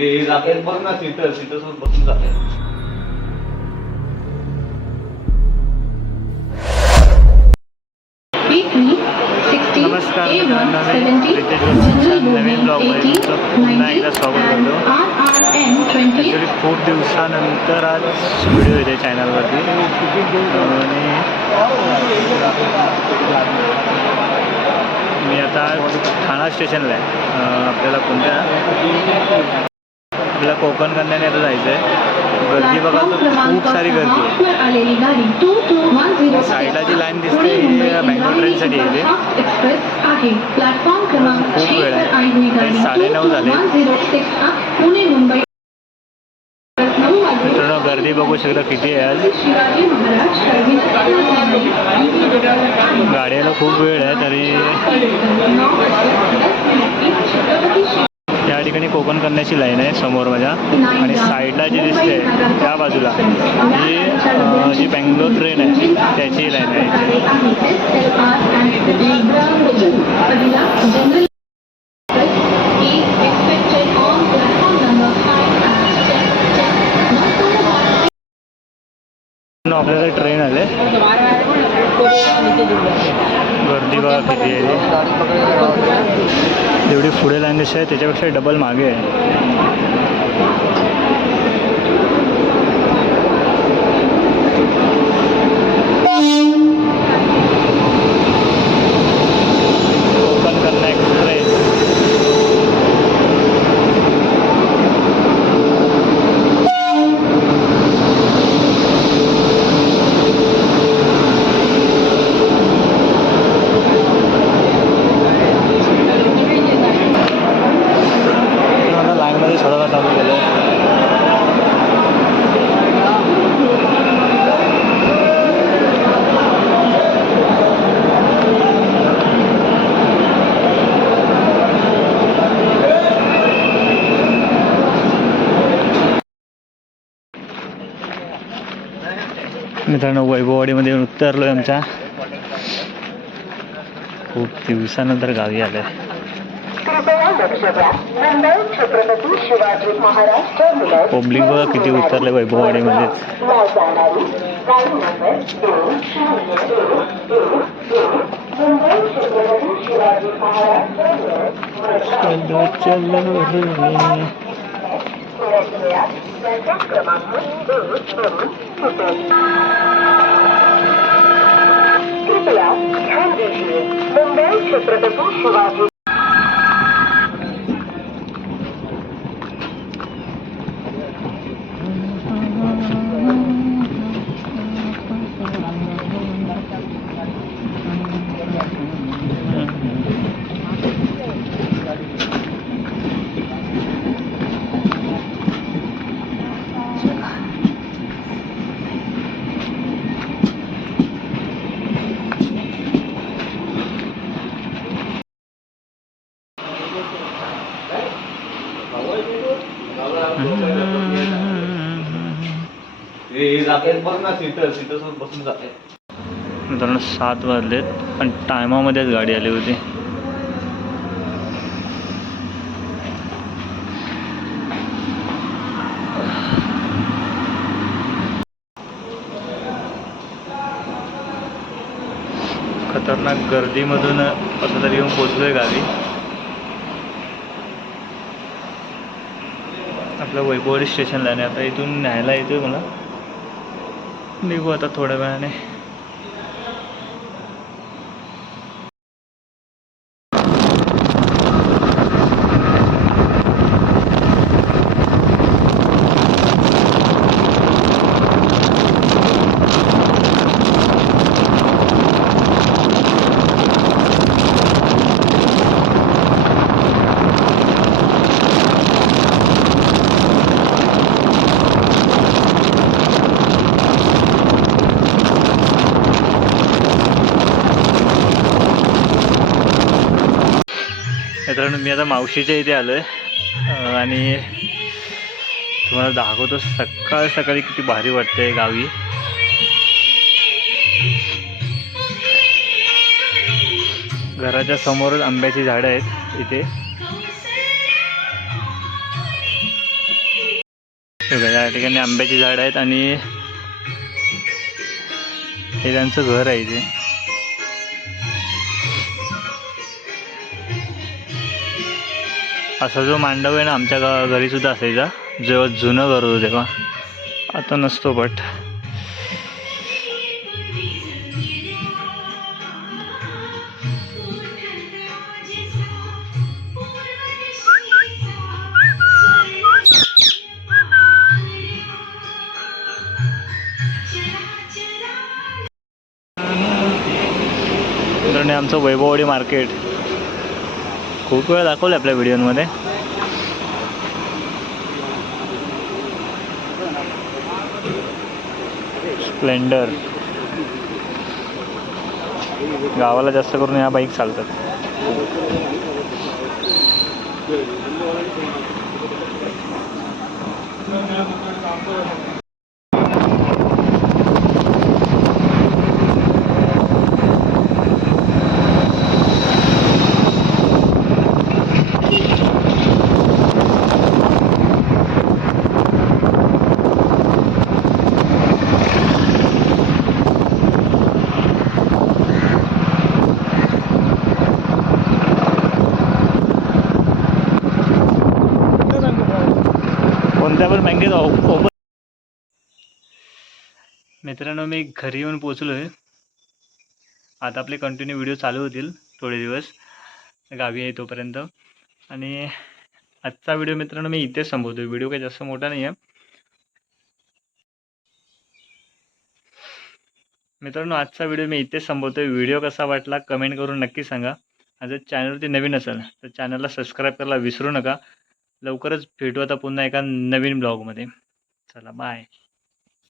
हे जाते बघ ना तिथं तिथं सोबत बसून जाते नमस्कार मित्रांनो मी रितेश जोशीच्या नवीन ब्लॉगमध्ये तुमचं पुन्हा एकदा स्वागत करतो. ॲक्च्युली खूप दिवसानंतर आज व्हिडिओ येते चॅनलवरती आणि मी आता ठाणा स्टेशनला आहे. आपल्याला कोणत्या आपल्याला कोकण कन्याने आता जायचं आहे गर्दी बघा तर खूप सारी गर्दी आहे. साईडला जी लाईन दिसते बँगलोर ट्रेनसाठी क्रमांक खूप वेळ आहे. झाले. मुंबई नऊ वाजून मित्रांनो गर्दी बघू शकता किती आहे आज. गाड्याला खूप वेळ आहे तरी त्या ठिकाणी कोकण कन्याची लाईन आहे समोर माझ्या. आणि साईडला जी दिसते त्या बाजूला जी जी बँगलोर ट्रेन आहे त्याची लाईन आहे इथे. आपल्याला ट्रेन आले गर्दी बघा किती आहे जेवढी पुढे लाईन आहे त्याच्यापेक्षा डबल मागे आहे मित्रांनो वैभववाडीमध्ये येऊन उतरलो आहे आमच्या खूप दिवसानंतर गावी आलं आहे पब्लिक बघा किती उतरले वैभववाडीमध्येच वेळात प्लॅटफॉर्म क्रमांक दोन वरून सुटेल कृपया ध्यान दीजिए मुंबई छत्रपति शिवाजी बघ ना बसून जाते. मित्रांनो सात वाजलेत पण टायमामध्येच गाडी आली होती. खतरनाक गर्दीमधून असं तरी येऊन पोचलोय गावी. आपलं वैभववाडी स्टेशनला आणि आता इथून न्यायला येतोय मला. निघू आता थोड्या वेळाने कारण मी आता मावशीच्या इथे आलो आहे आणि तुम्हाला दाखवतो सकाळ सकाळी किती भारी वाटते गावी. घराच्या समोरच आंब्याची झाडं आहेत इथे. या ठिकाणी आंब्याची झाडं आहेत आणि हे त्यांचं घर आहे इथे. असा जो मांडव आहे ना आमच्या गा घरीसुद्धा असायचा. जेव्हा जुनं घर होतं तेव्हा. आता नसतो बट आमचं वैभववाडी मार्केट. खूप वेळा दाखवलं आपल्या व्हिडिओमध्ये स्प्लेंडर गावाला जास्त करून या बाईक चालतात बँकेत ओपन मित्रांनो मी घरी येऊन पोचलो आहे आता आपले कंटिन्यू व्हिडिओ चालू होतील थोडे दिवस. गावी आहे तोपर्यंत. आणि आजचा व्हिडिओ मित्रांनो मी इथेच संपवतो व्हिडिओ काही जास्त मोठा नाही आहे मित्रांनो आजचा व्हिडिओ मी इथेच संपवतो व्हिडिओ कसा वाटला कमेंट करून नक्की सांगा. आणि जर चॅनलवरती नवीन असेल तर चॅनलला सबस्क्राईब करायला विसरू नका. लवकरच भेटू आता पुन्हा एका नवीन ब्लॉगमध्ये. चला बाय